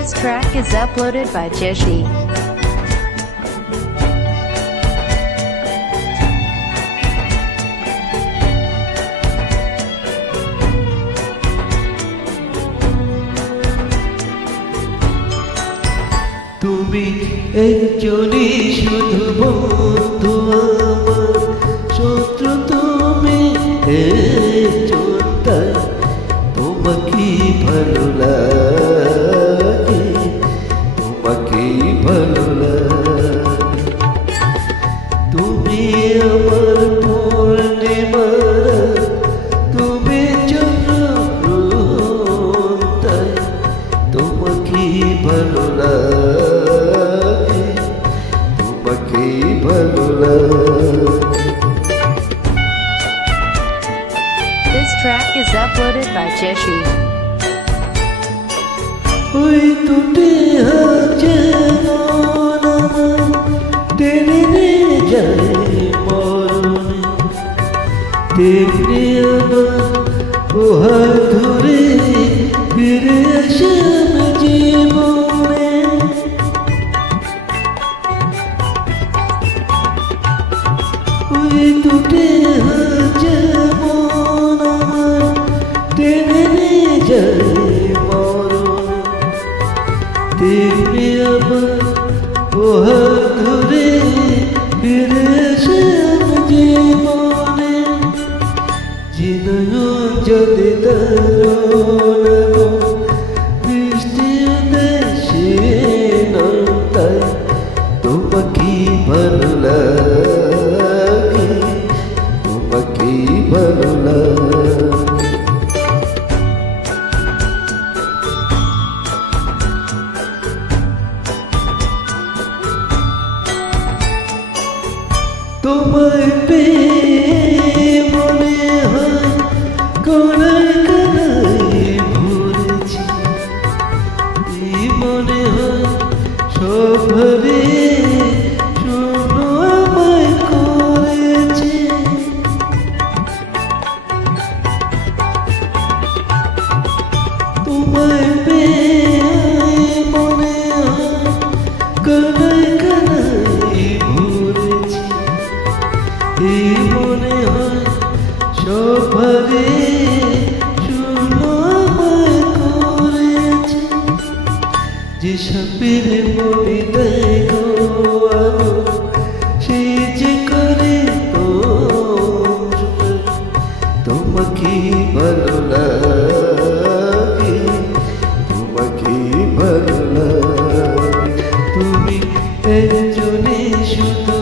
This track is uploaded by Jeshi. তুমি একজনই শুধু বন্ধু আমার। শত্রু তুমি একজন তাই। তোমাকে ভালো লাগে। তুমি চন্দ্র তাই তোমাকে ভালো লাগে তোমাকে ভালো লাগে This track is uploaded by Jeshi. ওই দুটি হাতে মন আমার টেনে নিয়ে যায় মরণে তেমনি আমার হাত ধরে ফিরে আসে জীবনে। ওই দুটি হাতে আমার টেনে যায় মরণে। তেমনি আবার ও ধরে ফিরে জীবন যদি তার বৃষ্টি দেশে তাই তোমাকে ভালো লাগে তোমাকে ভালো লাগে তোমায় পেয়ে ভরে শূন্য আমায় করেছে। তোমায় পেয়ে মনে কানায় কানায় ভরেছি। এই মনে হয় সবারে যে সাপের মনে দেয় গো সে যে করে তো তোমাকে ভালো লাগে, তোমাকে ভালো লাগে। তুমি একজনে শুধু